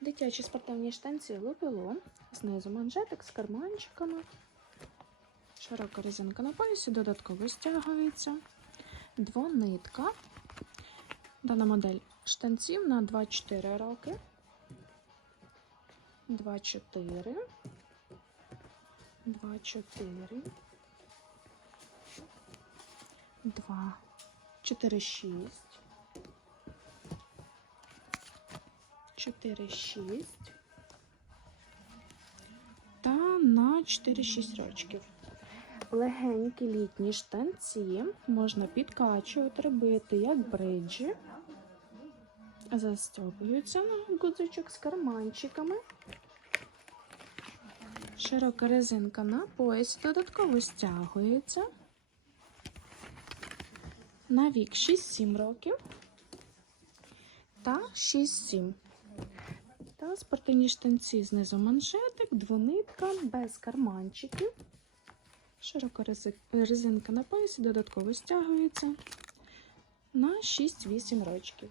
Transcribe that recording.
Дитячі спортивні штанці лупіло. Знизу манжетик з карманчиками. Широка резинка на поясі, додатково стягується. Двонитка. Дана модель штанців на 2-4 роки. 2-4. 2-4. 2. 4, 6. 4, 6. Та на 4-6 рочків. Легенькі літні штанці можна підкачувати, робити як бриджі. Застьопуються на гудзичок з карманчиками. Широка резинка на пояс додатково стягується. На вік 6-7 років та 6-7. Та спортивні штанці знизу манжетик, двонитка, без карманчиків. Широка резинка на поясі додатково стягується на 6-8 рочків.